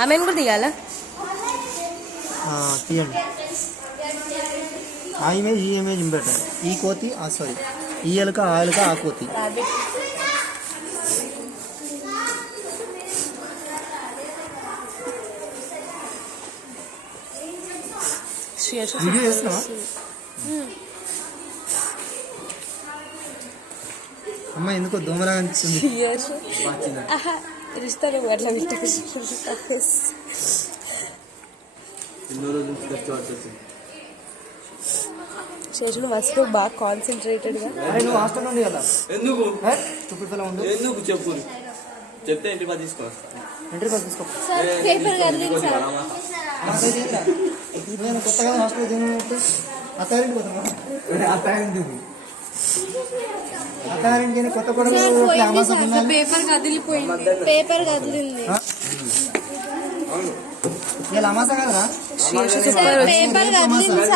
ఆమెను కూడా తీయాలా? తీయండి. ఆ ఇమేజ్ ఈ ఇమేజ్ ఇంపార్టెంట్. ఈ కోతి సారీ ఈ ఎలుక ఆ ఎలుక ఆ కోతి. వీడియో చేస్తున్నావా? అమ్మ ఎందుకో దోమలాగా అనిపిస్తుంది. శేషులు మస్తు బాగా కాన్సన్ట్రేటెడ్ గా. నువ్వు హాస్టల్ నుండి కదా ఎందుకు చూపిస్తూ ఉండు. ఎందుకు చెప్పు చెప్తే ఇంటికి పది తీసుకో. ఇంటికి పది తీసుకో. నేను కొత్తగా హాస్టల్ అత్తారింటికి పోతున్నా. అత్తారింటికి కొత్త కొడుకు పేపర్ కదిలిపోయింది. పేపర్ కదిలింది. ఇలా అమాస కదా పేపర్ కదిలింది.